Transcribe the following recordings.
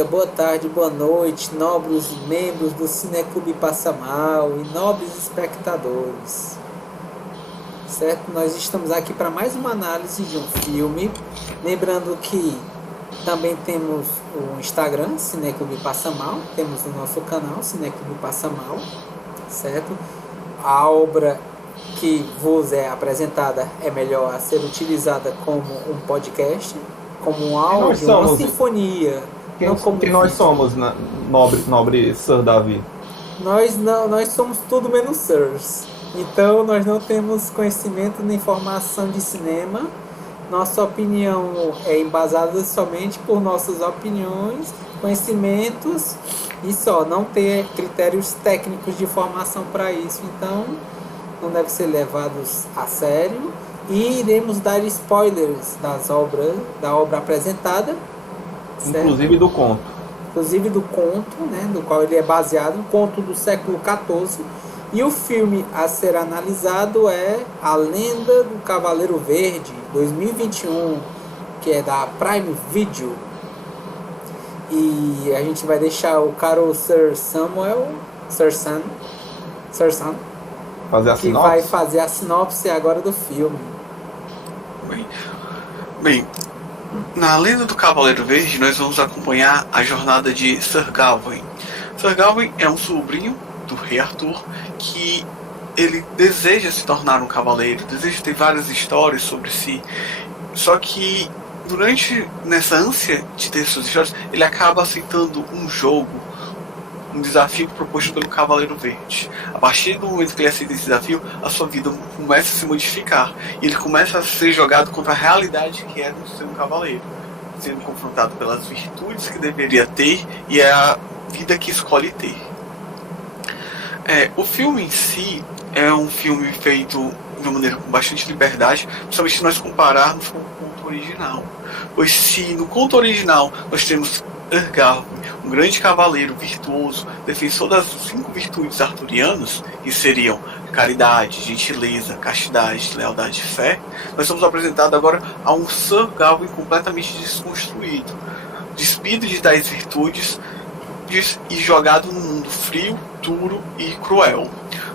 dia, boa tarde, boa noite, nobres membros do Cineclube Passa Mal e nobres espectadores. Certo? Nós estamos aqui para mais uma análise de um filme. Lembrando que também temos o Instagram, Cineclube Passa Mal, temos o nosso canal, Cineclube Passa Mal, certo? A obra que vos é apresentada é melhor a ser utilizada como um podcast, como um áudio, uma sinfonia. Quem nós somos, nobre Sir Davi? Nós somos tudo menos Sirs. Então nós não temos conhecimento nem informação de cinema. Nossa opinião é embasada somente por nossas opiniões, conhecimentos e só, não ter critérios técnicos de formação para isso. Então não deve ser levados a sério. E iremos dar spoilers da obra apresentada. Inclusive do conto. Inclusive do conto, né, do qual ele é baseado, um conto do século XIV. E o filme a ser analisado é A Lenda do Cavaleiro Verde, 2021, que é da Prime Video. E a gente vai deixar o caro Sir Sam, que vai fazer a sinopse agora do filme. Bem, na Lenda do Cavaleiro Verde nós vamos acompanhar a jornada de Sir Gawain. Sir Gawain é um sobrinho do rei Arthur que ele deseja se tornar um cavaleiro, deseja ter várias histórias sobre si, só que nessa ânsia de ter suas histórias, ele acaba aceitando um desafio proposto pelo Cavaleiro Verde. A partir do momento que ele aceita esse desafio, a sua vida começa a se modificar e ele começa a ser jogado contra a realidade que é de ser um cavaleiro, sendo confrontado pelas virtudes que deveria ter e é a vida que escolhe ter. O filme em si é um filme feito de uma maneira com bastante liberdade, principalmente se nós compararmos com o conto original. Pois se no conto original nós temos Sir Gawain, um grande cavaleiro virtuoso, defensor das 5 virtudes arturianas, que seriam caridade, gentileza, castidade, lealdade e fé, nós somos apresentados agora a um Sir Gawain completamente desconstruído, despido de tais virtudes e jogado num mundo frio, duro e cruel.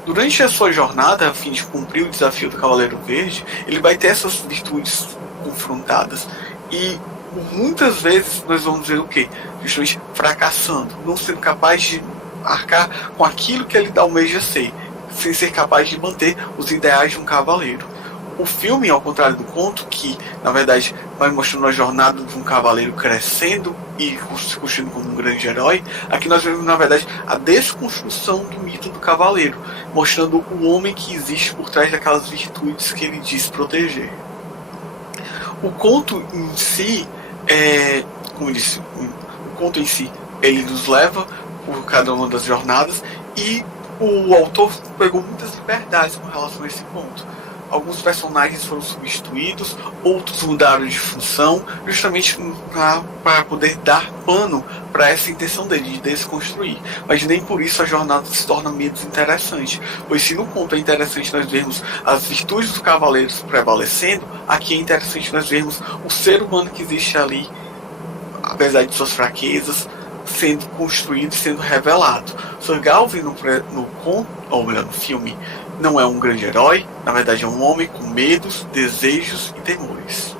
Durante a sua jornada, a fim de cumprir o desafio do Cavaleiro Verde, ele vai ter essas virtudes confrontadas e muitas vezes nós vamos ver o quê? Justamente fracassando, não sendo capaz de arcar com aquilo que ele almeja ser, sem ser capaz de manter os ideais de um cavaleiro. O filme, ao contrário do conto, que na verdade vai mostrando a jornada de um cavaleiro crescendo e se construindo como um grande herói, aqui nós vemos na verdade a desconstrução do mito do cavaleiro, mostrando o homem que existe por trás daquelas virtudes que ele diz proteger. O conto em si, como eu disse, o conto em si, ele nos leva por cada uma das jornadas e o autor pegou muitas liberdades com relação a esse ponto. Alguns personagens foram substituídos, outros mudaram de função, justamente para poder dar pano para essa intenção dele de desconstruir. Mas nem por isso a jornada se torna menos interessante, pois se no conto é interessante nós vermos as virtudes dos cavaleiros prevalecendo, aqui é interessante nós vermos o ser humano que existe ali, apesar de suas fraquezas, sendo construído e sendo revelado. Sir Gawain no filme não é um grande herói, na verdade é um homem com medos, desejos e temores.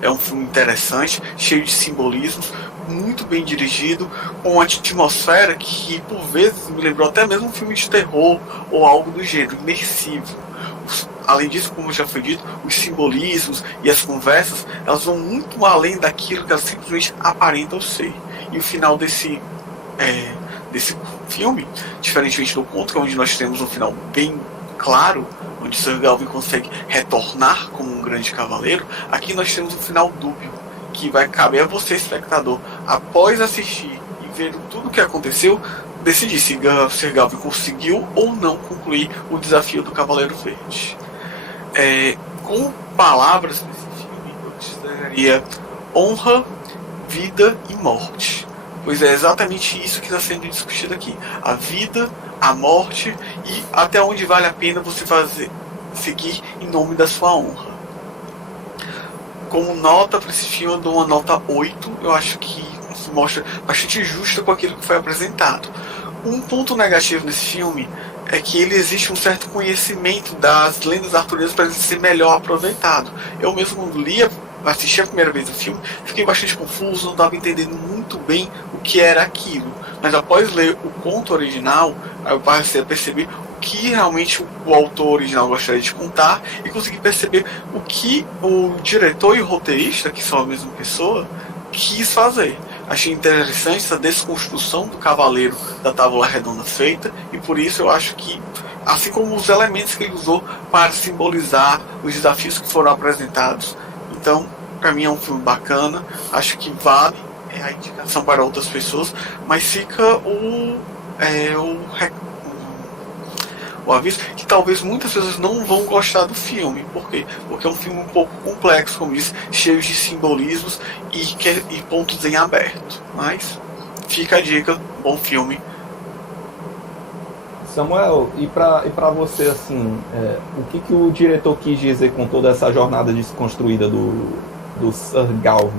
É um filme interessante, cheio de simbolismos, muito bem dirigido, com uma atmosfera que por vezes me lembrou até mesmo um filme de terror ou algo do gênero, imersivo. Além disso, como já foi dito, os simbolismos e as conversas, elas vão muito além daquilo que elas simplesmente aparentam ser. E o final desse filme, diferentemente do conto, onde nós temos um final bem claro, onde Sir Gawain consegue retornar como um grande cavaleiro, aqui nós temos um final dúbio, que vai caber a você, espectador, após assistir e ver tudo o que aconteceu, decidir se Sir Gawain conseguiu ou não concluir o desafio do Cavaleiro Verde. Com palavras desse filme, eu consideraria honra, vida e morte, pois é exatamente isso que está sendo discutido aqui: a vida, a morte e até onde vale a pena você seguir em nome da sua honra. Como nota para esse filme eu dou uma nota 8. Eu acho que se mostra bastante justa com aquilo que foi apresentado. Um ponto negativo nesse filme é que ele existe um certo conhecimento das lendas arturianas para ele ser melhor aproveitado. Eu mesmo, quando assisti a primeira vez o filme, fiquei bastante confuso, não estava entendendo muito bem o que era aquilo. Mas após ler o conto original, eu passei a perceber o que realmente o autor original gostaria de contar e consegui perceber o que o diretor e o roteirista, que são a mesma pessoa, quis fazer. Achei interessante essa desconstrução do cavaleiro da Távola Redonda feita, e por isso eu acho que, assim como os elementos que ele usou para simbolizar os desafios que foram apresentados. Então, para mim é um filme bacana, acho que vale a indicação para outras pessoas, mas fica o aviso que talvez muitas pessoas não vão gostar do filme. Por quê? Porque é um filme um pouco complexo, como disse, cheio de simbolismos e pontos em aberto. Mas fica a dica, bom filme. Samuel, e pra você, assim, o que o diretor quis dizer com toda essa jornada desconstruída do Sir Gawain?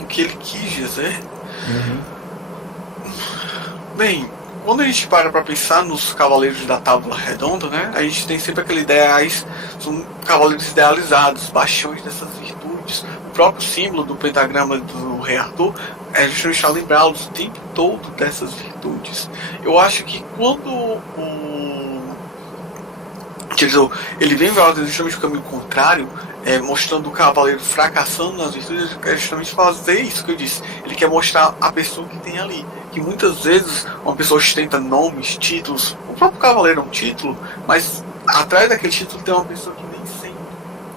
O que ele quis dizer? Bem, quando a gente para pensar nos Cavaleiros da Távola Redonda, né, a gente tem sempre aqueles ideais, são cavaleiros idealizados, bastiões dessas virtudes. O próprio símbolo do pentagrama do Rei Arthur é justamente para lembrá-los o tempo todo dessas virtudes. Eu acho que quando ele vem justamente o caminho contrário, mostrando o cavaleiro fracassando nas virtudes, ele quer justamente fazer isso que eu disse. Ele quer mostrar a pessoa que tem ali. Que muitas vezes uma pessoa ostenta nomes, títulos, o próprio cavaleiro é um título, mas atrás daquele título tem uma pessoa que nem sempre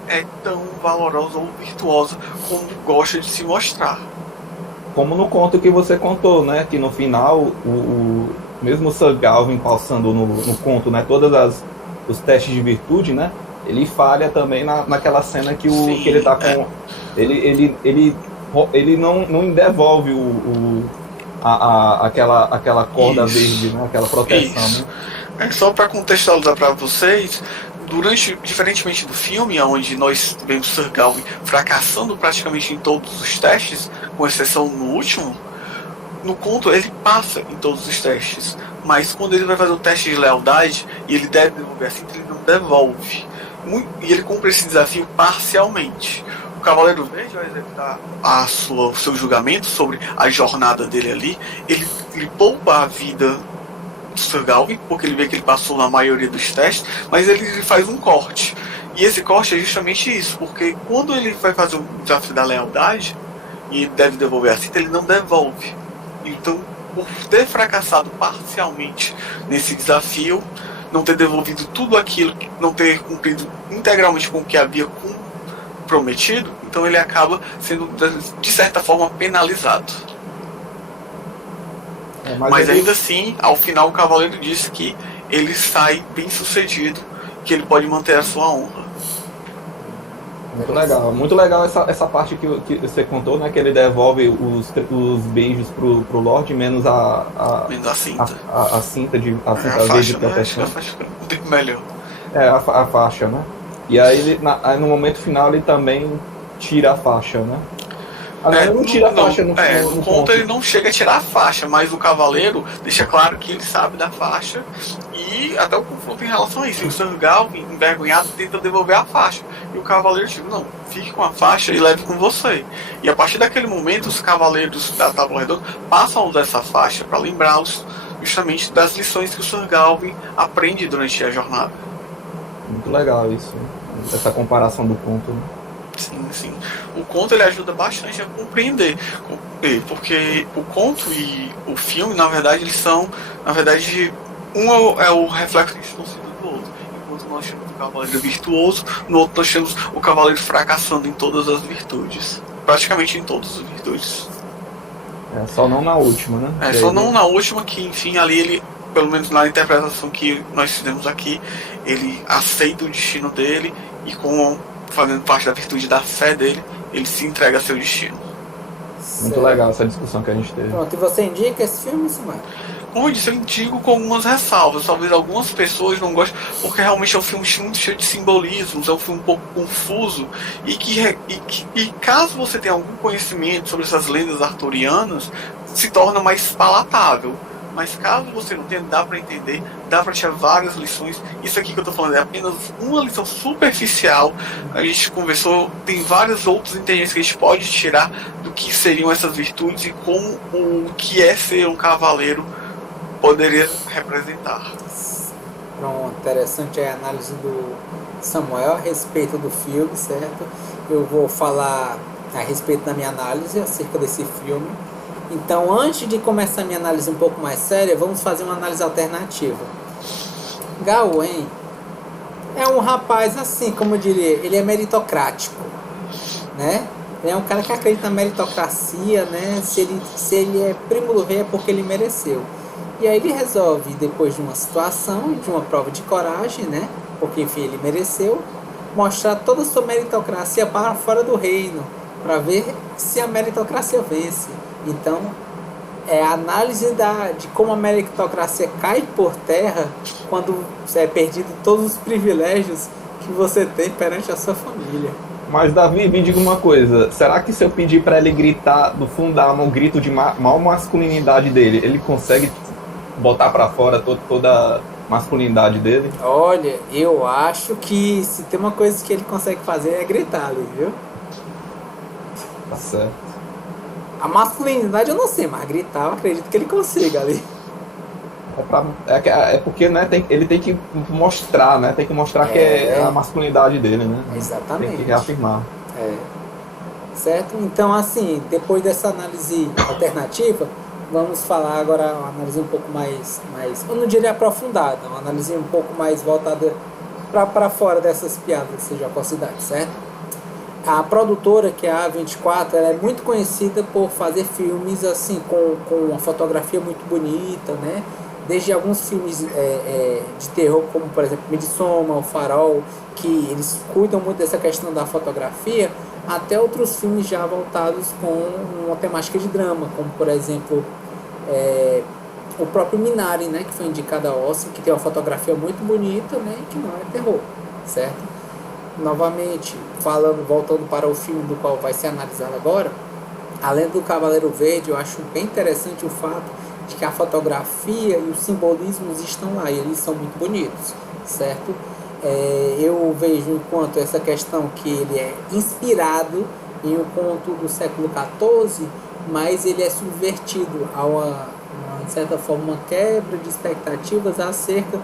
é tão valorosa ou virtuosa como gosta de se mostrar. Como no conto que você contou, né? Que no final, mesmo o Sir Gawain passando no conto, né? Todos os testes de virtude, né? Ele falha também naquela cena que que ele tá com... Ele não devolve aquela corda verde, né? Aquela proteção, né? Só para contextualizar para vocês, diferentemente do filme, onde nós vemos Sir Gawain fracassando praticamente em todos os testes, com exceção no último, no conto ele passa em todos os testes, mas quando ele vai fazer o teste de lealdade e ele deve devolver a cinta, ele não devolve. E ele cumpre esse desafio parcialmente. O Cavaleiro Verde vai executar o seu julgamento sobre a jornada dele ali. Ele poupa a vida do Sir Gawain, porque ele vê que ele passou na maioria dos testes, mas ele faz um corte. E esse corte é justamente isso, porque quando ele vai fazer o desafio da lealdade e deve devolver a cinta, ele não devolve. Então, por ter fracassado parcialmente nesse desafio, não ter devolvido tudo aquilo, não ter cumprido integralmente com o que havia prometido, então ele acaba sendo, de certa forma, penalizado. Mas ainda assim, ao final, o Cavaleiro disse que ele sai bem sucedido, que ele pode manter a sua honra. Muito legal essa parte que você contou, né? Que ele devolve os beijos pro Lorde, menos menos a cinta. A cinta verde de proteção. Melhor. A faixa, né? E aí, no momento final, ele também tira a faixa, né? Agora não tira a faixa no conto ele não chega a tirar a faixa, mas o Cavaleiro deixa claro que ele sabe da faixa e até o confronto em relação a isso. O Sir Gawain, envergonhado, tenta devolver a faixa. E o Cavaleiro diz, não, fique com a faixa e leve com você. E a partir daquele momento, os Cavaleiros da Távola Redonda passam a usar essa faixa para lembrá-los justamente das lições que o Sir Gawain aprende durante a jornada. Muito legal isso, essa comparação do conto, né? Sim. O conto ele ajuda bastante a compreender, porque o conto e o filme, na verdade, eles são, um é o reflexo distorcido do outro. Enquanto nós temos o cavaleiro virtuoso, no outro nós temos o cavaleiro fracassando em todas as virtudes. Praticamente em todas as virtudes. Só não na última, né? Só não na última, que enfim, ali ele, pelo menos na interpretação que nós fizemos aqui, ele aceita o destino dele e fazendo parte da virtude da fé dele, ele se entrega a seu destino. Muito legal essa discussão que a gente teve. Pronto, e você indica esse filme, Samuel? como eu disse, eu indico com algumas ressalvas. Talvez algumas pessoas não gostem, porque realmente é um filme muito cheio de simbolismos, é um filme um pouco confuso, e caso você tenha algum conhecimento sobre essas lendas arturianas, se torna mais palatável. Mas caso você não tenha, dá para entender, dá para tirar várias lições. Isso aqui que eu tô falando é apenas uma lição superficial. A gente conversou, tem vários outros entendimentos que a gente pode tirar do que seriam essas virtudes e como o que é ser um cavaleiro poderia representar. Pronto, interessante a análise do Samuel a respeito do filme, certo? Eu vou falar a respeito da minha análise acerca desse filme. Então, antes de começar a minha análise um pouco mais séria, vamos fazer uma análise alternativa. Gawain é um rapaz assim, como eu diria, ele é meritocrático, né? Ele é um cara que acredita na meritocracia, né? Se ele é primo do rei é porque ele mereceu. E aí ele resolve, depois de uma situação, de uma prova de coragem, né? Porque enfim ele mereceu, mostrar toda a sua meritocracia para fora do reino, para ver se a meritocracia vence. Então, é a análise de como a meritocracia cai por terra quando é perdido todos os privilégios que você tem perante a sua família. Mas, Davi, me diga uma coisa. Será que se eu pedir para ele gritar do fundo da alma um grito de mal masculinidade dele, ele consegue botar para fora toda a masculinidade dele? Olha, eu acho que se tem uma coisa que ele consegue fazer é gritar ali, viu? Tá certo. A masculinidade eu não sei, mas gritar eu acredito que ele consiga ali. É porque, né, ele tem que mostrar, né? Tem que mostrar que é a masculinidade dele, né? Exatamente. Tem que reafirmar. Certo? Então, assim, depois dessa análise alternativa, vamos falar agora uma análise um pouco mais eu não diria aprofundada, uma análise um pouco mais voltada para fora dessas piadas de jocosidade, certo? A produtora, que é a A24, ela é muito conhecida por fazer filmes assim com uma fotografia muito bonita, né? Desde alguns filmes de terror, como por exemplo Midsommar, O Farol, que eles cuidam muito dessa questão da fotografia, até outros filmes já voltados com uma temática de drama, como por exemplo o próprio Minari, né? Que foi indicado ao Oscar, que tem uma fotografia muito bonita, né? E que não é terror, certo? Novamente, voltando para o filme do qual vai ser analisado agora, além do Cavaleiro Verde, eu acho bem interessante o fato de que a fotografia e os simbolismos estão lá, e eles são muito bonitos, certo? Eu vejo enquanto essa questão que ele é inspirado em um conto do século XIV, mas ele é subvertido a de certa forma, uma quebra de expectativas acerca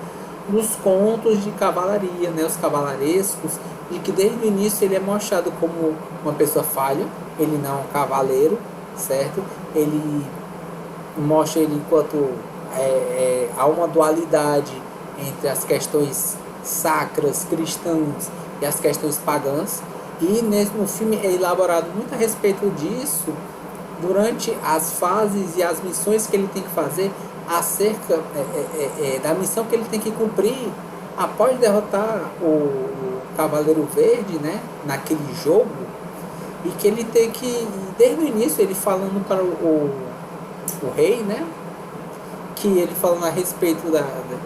dos contos de cavalaria, né, os cavalarescos, de que desde o início ele é mostrado como uma pessoa falha, ele não é um cavaleiro, certo? Ele mostra ele enquanto há uma dualidade entre as questões sacras, cristãs e as questões pagãs, e no filme é elaborado muito a respeito disso durante as fases e as missões que ele tem que fazer acerca da missão que ele tem que cumprir após derrotar o Cavaleiro Verde, né, naquele jogo, e que ele tem que, desde o início, ele falando para o rei, né, que ele falando a respeito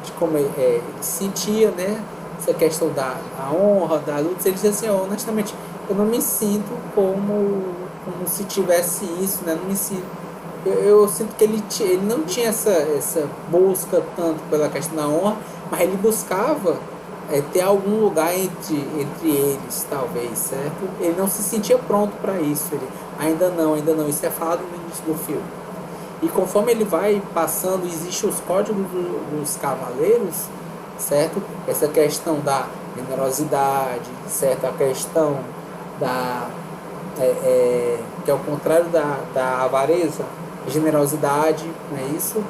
de como ele sentia, né, essa questão da honra, da luta, ele dizia assim, honestamente, eu não me sinto como se tivesse isso, né, não me sinto. Eu sinto que ele não tinha essa busca tanto pela questão da honra, mas ele buscava ter algum lugar entre eles, talvez, certo? Ele não se sentia pronto para isso, ele ainda não, isso é falado no início do filme. E conforme ele vai passando, existem os códigos dos cavaleiros, certo? Essa questão da generosidade, certo? A questão que é o contrário da avareza, generosidade, não é isso?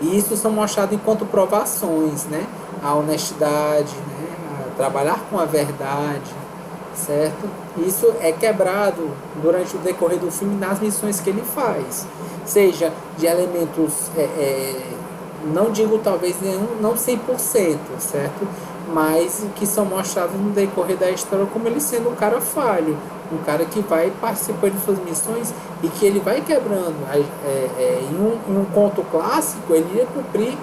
E isso são mostrados enquanto provações, né? A honestidade, né? A trabalhar com a verdade, certo? Isso é quebrado durante o decorrer do filme nas missões que ele faz, seja de elementos, não digo talvez não 100%, certo? Mas que são mostrados no decorrer da história como ele sendo um cara falho, um cara que vai participando de suas missões e que ele vai quebrando. Em um conto clássico, ele ia cumprir,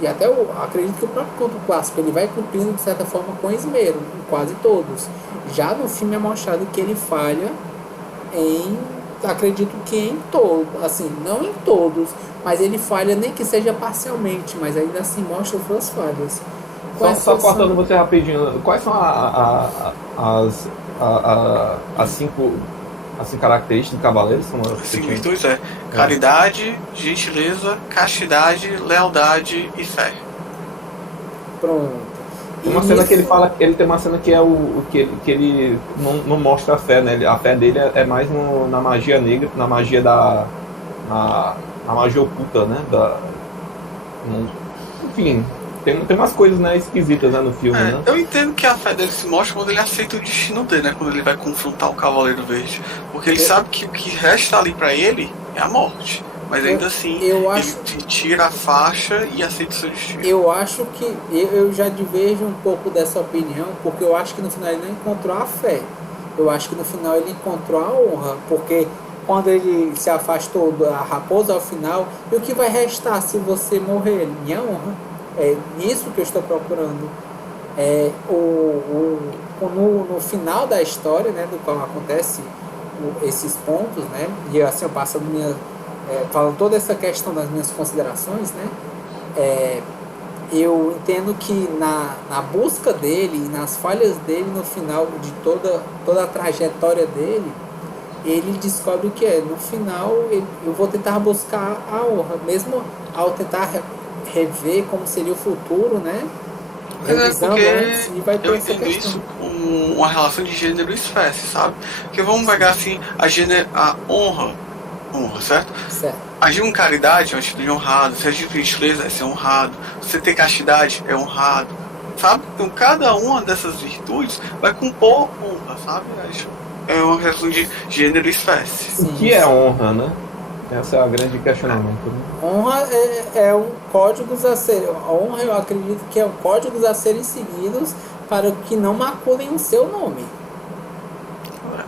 e até eu acredito que o próprio conto clássico ele vai cumprindo de certa forma com esmero, em quase todos. Já no filme é mostrado que ele falha em, acredito que em todos, assim, não em todos, mas ele falha nem que seja parcialmente, mas ainda assim mostra suas falhas. Só cortando você rapidinho, quais são as cinco características do cavaleiro? São Cinco virtudes caridade, gentileza, castidade, lealdade e fé. Pronto. Tem uma cena que ele fala, ele tem uma cena que é que ele não mostra a fé, né? A fé dele é mais na magia negra, na magia na magia oculta, né? Enfim, tem umas coisas, né, esquisitas, né, no filme, né? Eu entendo que a fé dele se mostra quando ele aceita o destino dele, né? Quando ele vai confrontar o Cavaleiro Verde. Porque ele sabe que o que resta ali pra ele é a morte. Mas ainda assim, ele tira a faixa e aceita o seu destino. Eu acho que eu já diverjo um pouco dessa opinião, porque eu acho que no final ele não encontrou a fé. Eu acho que no final ele encontrou a honra, porque quando ele se afastou da raposa ao final, e o que vai restar se você morrer? Minha honra. É nisso que eu estou procurando. No final da história, né, do qual acontece esses pontos, né, e assim eu passo falando toda essa questão das minhas considerações, né, eu entendo que na busca dele e nas falhas dele no final de toda a trajetória dele, ele descobre que no final eu vou tentar buscar a honra, mesmo ao tentar rever como seria o futuro, né? Revisando antes, e vai ter eu entendo isso com uma relação de gênero e espécie, sabe? Porque vamos pegar assim a honra, certo? Agir com caridade é uma atitude honrada, se agir com gentileza é ser honrado, você ter castidade é honrado, sabe? Então cada uma dessas virtudes vai compor honra, sabe? É uma relação de gênero e espécie. Sim. O que é honra, né? Esse é o grande questionamento. Né? Honra é um código a ser. A honra, eu acredito que é um código a serem seguidos para que não maculem o seu nome.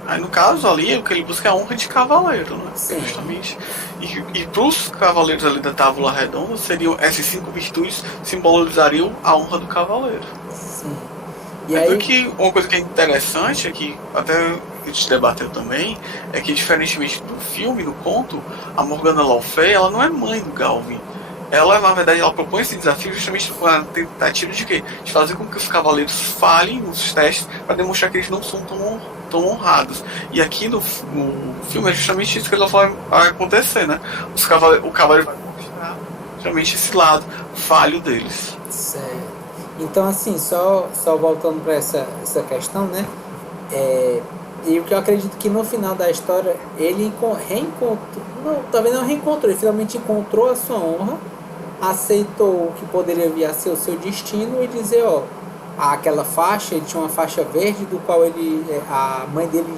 Aí no caso ali, o que ele busca é a honra de cavaleiro, né? Sim. Justamente. E para os cavaleiros ali da Távola Redonda, seriam essas 5 virtudes simbolizariam a honra do cavaleiro. Sim. E aí que uma coisa que é interessante é que até a gente debateu também, é que diferentemente do filme, no conto, a Morgana Le Fay, ela não é mãe do Galvin. Ela, na verdade, ela propõe esse desafio justamente com a tentativa de quê? De fazer com que os cavaleiros falhem nos testes para demonstrar que eles não são tão honrados. E aqui no filme é justamente isso que ela vai acontecer, né? O cavaleiro vai mostrar justamente esse lado falho deles. Certo. Então, assim, só voltando para essa questão, né? E o que eu acredito que no final da história ele reencontrou, talvez não reencontrou, ele finalmente encontrou a sua honra, aceitou que poderia vir a ser o seu destino e dizer, aquela faixa, ele tinha uma faixa verde do qual a mãe dele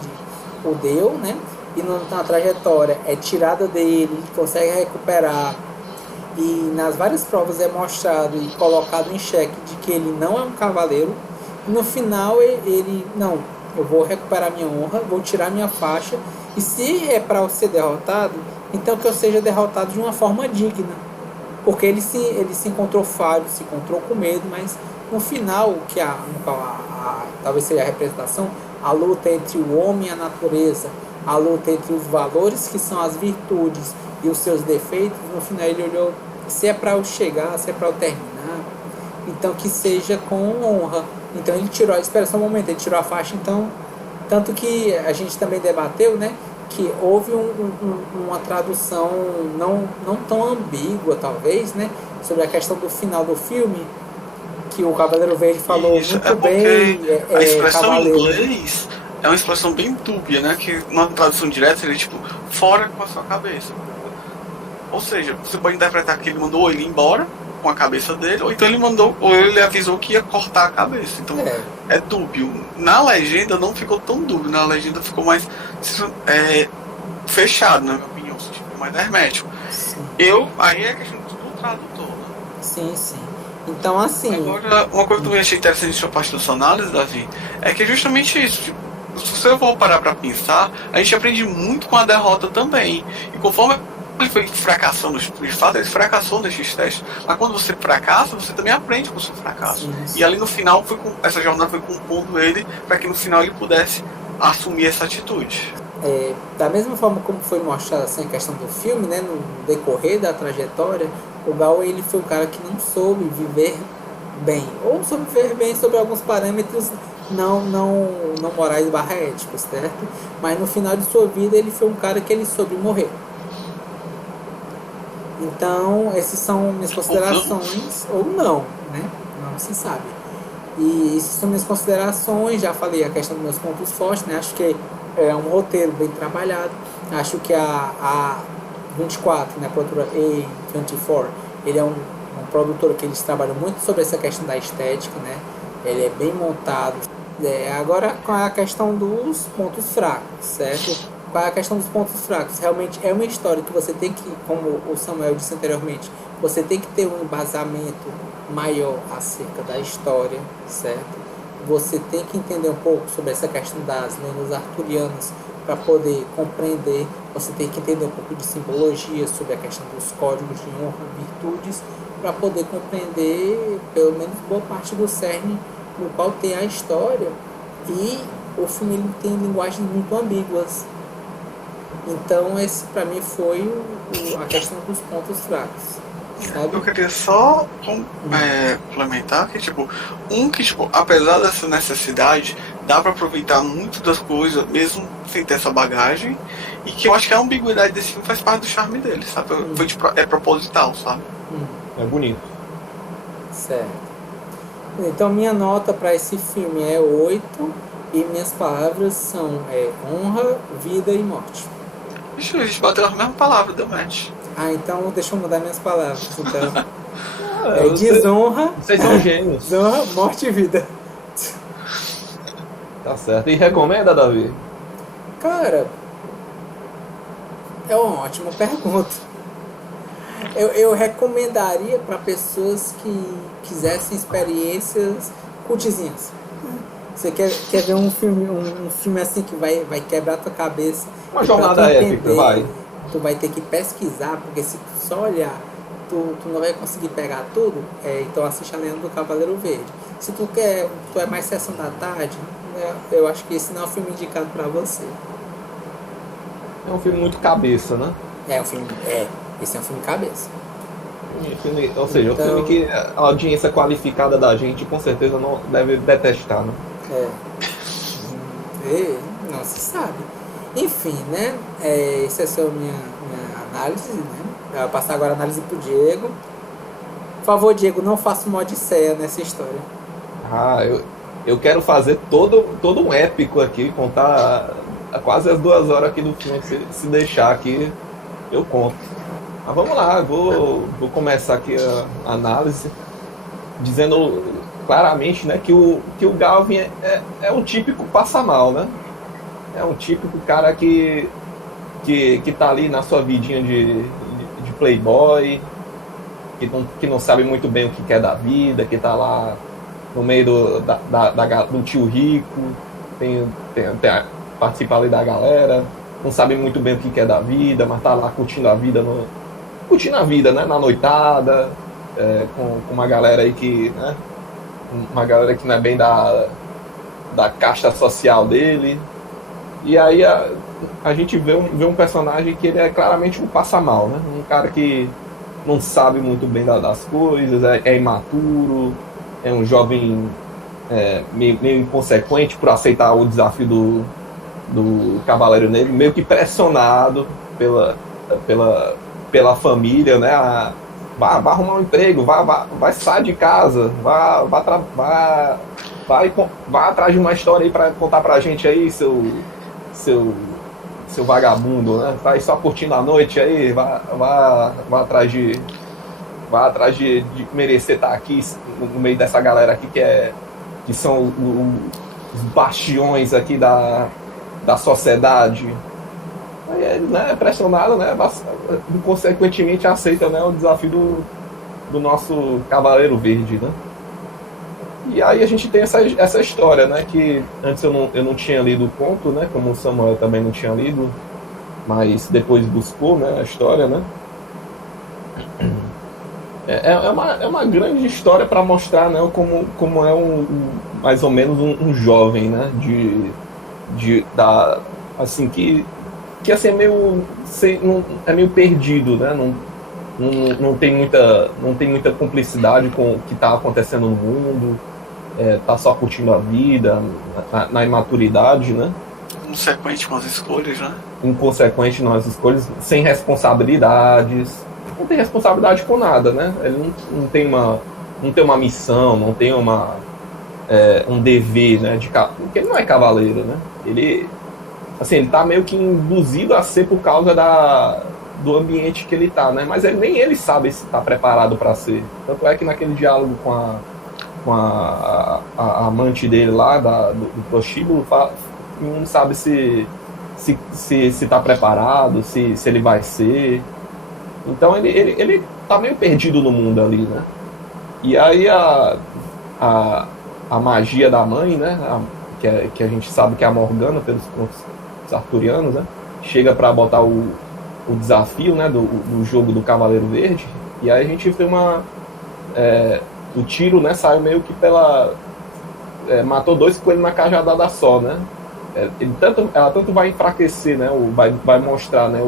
o deu, né? E na trajetória é tirada dele, ele consegue recuperar. E nas várias provas é mostrado e colocado em xeque de que ele não é um cavaleiro. E no final eu vou recuperar minha honra, vou tirar minha faixa. E se é para eu ser derrotado, então que eu seja derrotado de uma forma digna. Porque ele se encontrou falho, se encontrou com medo, mas no final, talvez seja a representação, a luta entre o homem e a natureza, a luta entre os valores que são as virtudes e os seus defeitos, no final ele olhou, se é para eu chegar, se é para eu terminar, então que seja com honra. Então ele tirou, espera só um momento, ele tirou a faixa, então, tanto que a gente também debateu, né, que houve uma tradução não tão ambígua, talvez, né, sobre a questão do final do filme, que o Cavaleiro Verde falou muito bem. A expressão em inglês é uma expressão bem dúbia, né, que uma tradução direta seria tipo, fora com a sua cabeça. Ou seja, você pode interpretar que ele mandou ele embora com a cabeça dele, ou então ele avisou que ia cortar a cabeça. Então é dúbio. Na legenda não ficou tão dúbio, na legenda ficou mais fechado, na minha opinião, ficou mais hermético. Aí é questão do tradutor, né? Sim. Então, assim... Agora, uma coisa que eu também achei interessante na parte da sua análise, Davi, é que é justamente isso. Tipo, se você for parar pra pensar, a gente aprende muito com a derrota também. E conforme ele foi fracassando, de fato, ele fracassou nesses testes. Mas quando você fracassa, você também aprende com o seu fracasso. Sim. E ali no final, essa jornada foi compondo ele para que no final ele pudesse assumir essa atitude. Da mesma forma como foi mostrado assim, a questão do filme, né, no decorrer da trajetória, o Gal ele foi um cara que não soube viver bem, ou soube viver bem sobre alguns parâmetros não morais barra éticos, certo? Mas no final de sua vida ele foi um cara que ele soube morrer. Então, essas são minhas considerações, ou não, né? Não se sabe. E essas são minhas considerações, já falei a questão dos meus pontos fortes, né? Acho que é um roteiro bem trabalhado. Acho que a 24, né, a produtora A24, ele é um produtor que eles trabalham muito sobre essa questão da estética, né? Ele é bem montado. Agora, com a questão dos pontos fracos, certo? Qual é a questão dos pontos fracos? Realmente é uma história que você tem que, como o Samuel disse anteriormente, você tem que ter um embasamento maior acerca da história, certo? Você tem que entender um pouco sobre essa questão das lendas arturianas para poder compreender. Você tem que entender um pouco de simbologia sobre a questão dos códigos de honra, virtudes, para poder compreender pelo menos boa parte do cerne no qual tem a história. E o filme ele tem linguagens muito ambíguas. Então esse para mim foi a questão dos pontos fracos, sabe? Eu queria só complementar que tipo, apesar dessa necessidade, dá para aproveitar muito das coisas, mesmo sem ter essa bagagem, e que eu acho que a ambiguidade desse filme faz parte do charme dele, sabe? Foi, é proposital, sabe? É bonito. Certo. Então minha nota para esse filme é 8 e minhas palavras são honra, vida e morte. Ixi, a gente bateu a mesma palavra, deu match. Então deixa eu mudar minhas palavras. Então, desonra. Vocês são gênios. Desonra, morte e vida. Tá certo. E recomenda, Davi? Cara, é uma ótima pergunta. Eu recomendaria para pessoas que quisessem experiências cultizinhas. Você quer ver um filme assim que vai quebrar tua cabeça? Uma jornada épica, vai. Tu vai ter que pesquisar, porque se tu só olhar, tu não vai conseguir pegar tudo. Então assiste a Lenda do Cavaleiro Verde. Se tu é mais sessão da tarde, eu acho que esse não é um filme indicado para você. É um filme muito cabeça, né? Esse é um filme cabeça. Ou seja, então, é um filme que a audiência qualificada da gente com certeza não deve detestar, né? Não se sabe. Enfim, né? Essa é a minha análise, né? Eu vou passar agora a análise pro Diego. Por favor, Diego, não faça uma odisseia nessa história. Eu quero fazer todo um épico aqui, contar quase as 2 horas aqui do filme, se deixar aqui, eu conto. Mas vamos lá, vou começar aqui a análise, dizendo claramente, né, que o Galvin é um típico passa-mal, né? É um típico cara que tá ali na sua vidinha de playboy, que não sabe muito bem o que quer da vida, que tá lá no meio do tio rico, participa ali da galera, não sabe muito bem o que quer da vida, mas tá lá curtindo a vida, né, na noitada, com uma galera aí que, né, uma galera que não é bem da casta social dele. E aí a gente vê um personagem que ele é claramente um passa-mal, né? Um cara que não sabe muito bem das coisas, é imaturo, é um jovem meio inconsequente por aceitar o desafio do Cavaleiro Negro, meio que pressionado pela família, né? Vai arrumar um emprego, vai sair de casa, vai atrás de uma história aí pra contar pra gente aí, seu vagabundo, né? Tá aí só curtindo a noite aí, vai atrás de merecer estar aqui no meio dessa galera aqui que são os bastiões aqui da sociedade. Aí ele, né, é pressionado, né, consequentemente aceita, né, o desafio do nosso Cavaleiro Verde, né? E aí a gente tem essa história, né? Que antes eu não tinha lido o conto, né? Como o Samuel também não tinha lido, mas depois buscou, né? A história, né? É uma grande história para mostrar, né? Como é mais ou menos um jovem, né? Assim que assim é meio perdido, né? Não tem muita cumplicidade com o que está acontecendo no mundo, tá só curtindo a vida, na imaturidade, né? Inconsequente com as escolhas, né? Inconsequente nas escolhas, sem responsabilidades, não tem responsabilidade com nada, né? Ele não tem uma missão, não tem um dever, né? Porque ele não é cavaleiro, né? Ele tá meio que induzido a ser por causa do ambiente que ele tá, né? Mas nem ele sabe se está preparado para ser. Tanto é que naquele diálogo com a amante dele lá, do prostíbulo, não sabe se está preparado, se ele vai ser. Então ele tá meio perdido no mundo ali, né? E aí a magia da mãe, né? Que a gente sabe que é a Morgana pelos contos arturianos, né? Chega para botar o desafio, né? Do jogo do Cavaleiro Verde. E aí a gente tem o tiro, né? Saiu meio que matou 2 coelhos na cajadada só, né? Ela tanto vai enfraquecer, né? Vai mostrar, né?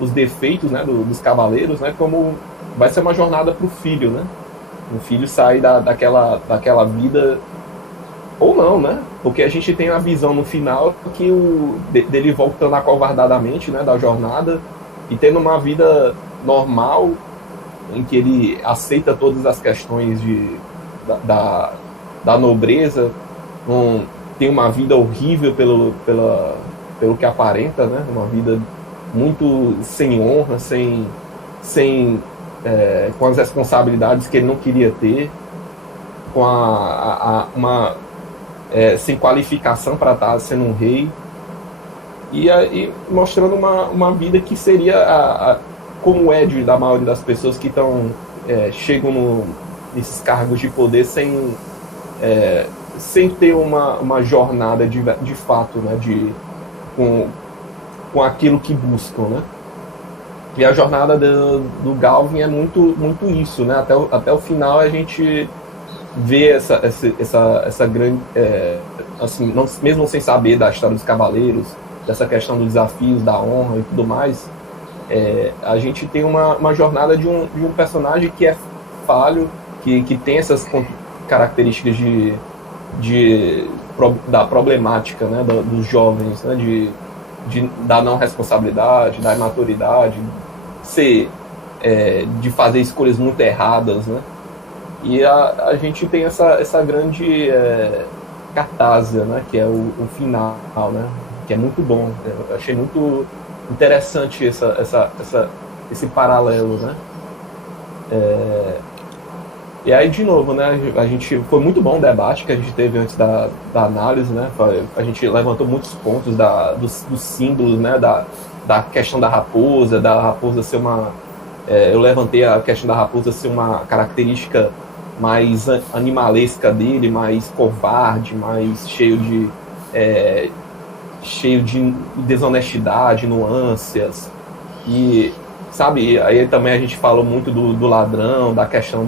Os defeitos, né, dos cavaleiros, né, como vai ser uma jornada para o filho, né? O filho sair daquela vida, ou não, né? Porque a gente tem a visão no final dele voltando acovardadamente, né, da jornada e tendo uma vida normal em que ele aceita todas as questões da nobreza, tem uma vida horrível pelo que aparenta, né? Uma vida muito sem honra, com as responsabilidades que ele não queria ter, com sem qualificação para estar sendo um rei, e mostrando uma vida que seria como é da maioria das pessoas que chegam nesses cargos de poder sem ter uma jornada de fato, né, com aquilo que buscam, né? E a jornada do Galvin é muito, muito isso, né? Até o final a gente vê essa grande, assim, mesmo sem saber da história dos cavaleiros, dessa questão dos desafios, da honra e tudo mais, a gente tem uma jornada de um personagem que é falho, que tem essas características da problemática, né? Dos jovens, né? Da não responsabilidade, da imaturidade, de fazer escolhas muito erradas, né? E a gente tem essa grande catarse, né? Que é o final, né? Que é muito bom. Eu achei muito interessante esse paralelo, né? E aí, de novo, né? Foi muito bom o debate que a gente teve antes da análise, né? A gente levantou muitos pontos dos símbolos, né? Da questão da raposa ser uma... eu levantei a questão da raposa ser uma característica mais animalesca dele, mais covarde, mais cheio de desonestidade, nuances. E, sabe, aí também a gente falou muito do ladrão, da questão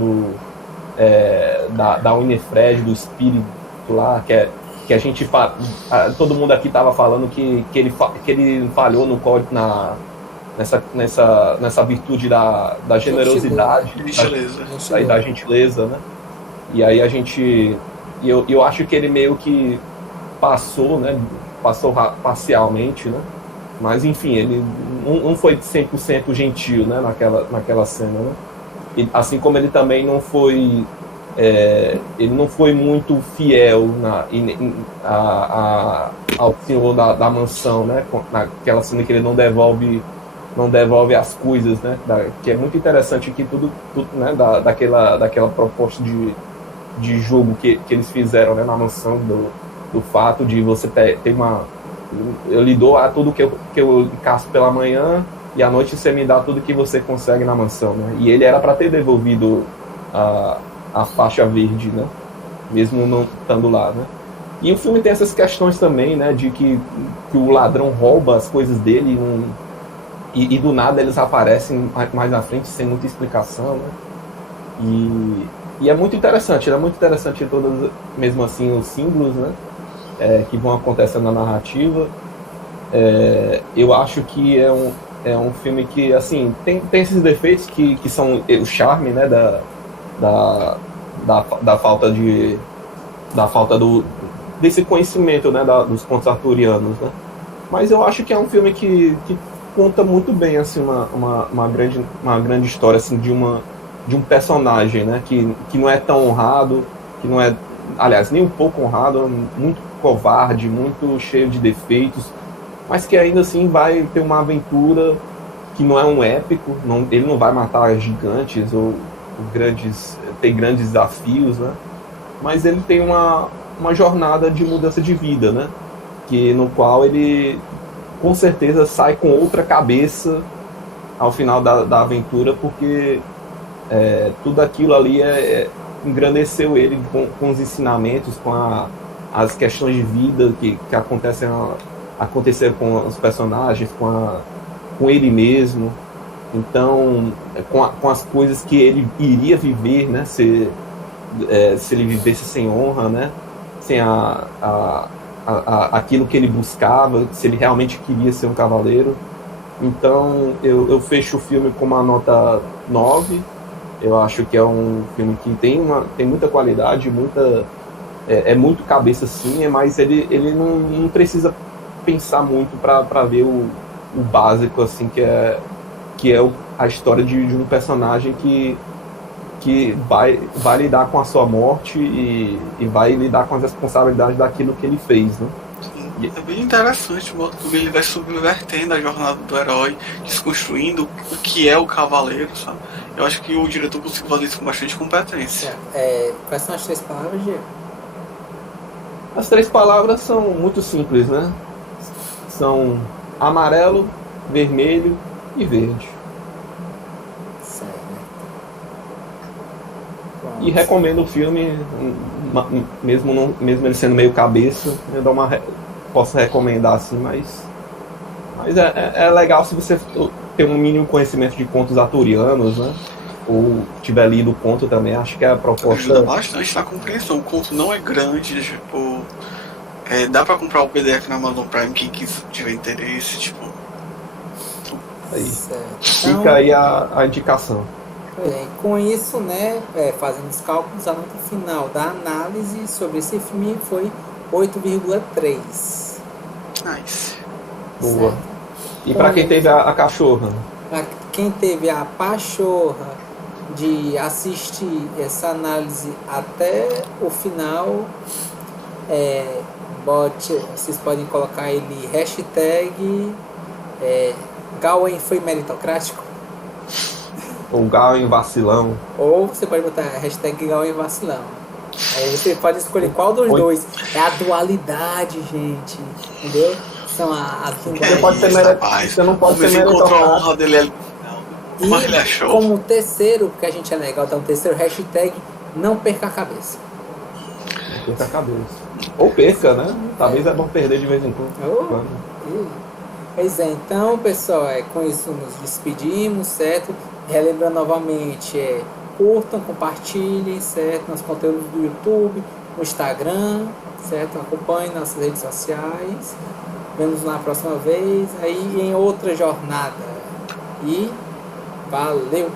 da Winifred, do espírito lá, que a gente todo mundo aqui estava falando que ele falhou no código, nessa virtude da generosidade, da gentileza, né? E aí eu acho que ele meio que passou, né? Passou parcialmente, né? Mas enfim, ele não foi 100% gentil, né? Naquela cena, né? E, assim como ele também não foi muito fiel ao senhor da mansão, né? Naquela cena que ele não devolve as coisas, né? Que é muito interessante que tudo né? daquela proposta de jogo que eles fizeram, né? Na mansão, do fato de você ter eu lhe dou tudo que eu caço pela manhã e à noite você me dá tudo que você consegue na mansão, né? E ele era para ter devolvido a faixa verde, né? mesmo não estando lá, né? E o filme tem essas questões também, né, de que o ladrão rouba as coisas dele e do nada eles aparecem mais na frente sem muita explicação, né? E é muito interessante todas, mesmo assim, os símbolos, né, que vão acontecendo na narrativa. Eu acho que é um filme que, assim, tem esses defeitos que são o charme, né, da falta desse conhecimento, né, dos contos arturianos, né? Mas eu acho que é um filme que conta muito bem, assim, uma grande história, assim, de um personagem, né, que não é tão honrado, que não é, aliás, nem um pouco honrado, muito covarde, muito cheio de defeitos, mas que ainda assim vai ter uma aventura que não é um épico, ele não vai matar gigantes ou ter grandes desafios, né? Mas ele tem uma jornada de mudança de vida, né? No qual ele com certeza sai com outra cabeça ao final da aventura, porque tudo aquilo ali engrandeceu ele com os ensinamentos, com as questões de vida que aconteceram com os personagens, com ele mesmo. Então, com as coisas que ele iria viver, né? Se ele vivesse sem honra, né? Sem aquilo que ele buscava, se ele realmente queria ser um cavaleiro. Então, eu fecho o filme com uma nota 9. Eu acho que é um filme que tem muita qualidade, muito cabeça sim, mas ele não precisa pensar muito para ver o básico, assim, que é a história de um personagem que vai lidar com a sua morte e vai lidar com as responsabilidades daquilo que ele fez, né? Sim, é bem interessante o modo como ele vai subvertendo a jornada do herói, desconstruindo o que é o cavaleiro, sabe? Eu acho que o diretor conseguiu fazer isso com bastante competência. Quais são as 3 palavras, Diego? As 3 palavras são muito simples, né? São amarelo, vermelho e verde. Certo. E recomendo o filme, mesmo ele sendo meio cabeça, posso recomendar assim, mas é legal se você ter um mínimo conhecimento de contos arturianos, né? Ou tiver lido o conto também, acho que é a proposta... Ajuda bastante na compreensão. O conto não é grande, tipo... dá pra comprar o PDF na Amazon Prime, quem tiver interesse, tipo... Aí. Certo. Fica Então, aí a indicação. com isso, né, fazendo os cálculos, a nota final da análise sobre esse filme foi 8,3. Nice. Boa. E para quem teve a cachorra? Para quem teve a pachorra de assistir essa análise até o final, vocês podem colocar ele hashtag Gawain foi meritocrático. Ou Gawain vacilão. Ou você pode botar hashtag Gawain vacilão. Aí você pode escolher qual dos dois. É a dualidade, gente. Entendeu? São as linguagens. Você não pode ser encontrou a meritocrático. honra dele ali. E Mas ele achou. como terceiro, porque a gente é legal, então terceiro hashtag não perca a cabeça. Não perca a cabeça. Ou perca, né? Talvez é bom perder de vez em quando. Pois é, então pessoal, com isso nos despedimos, certo? Relembrando novamente, curtam, compartilhem, certo? Nos conteúdos do YouTube, no Instagram, certo? Acompanhem nossas redes sociais. Vemos na próxima vez, aí em outra jornada. E valeu!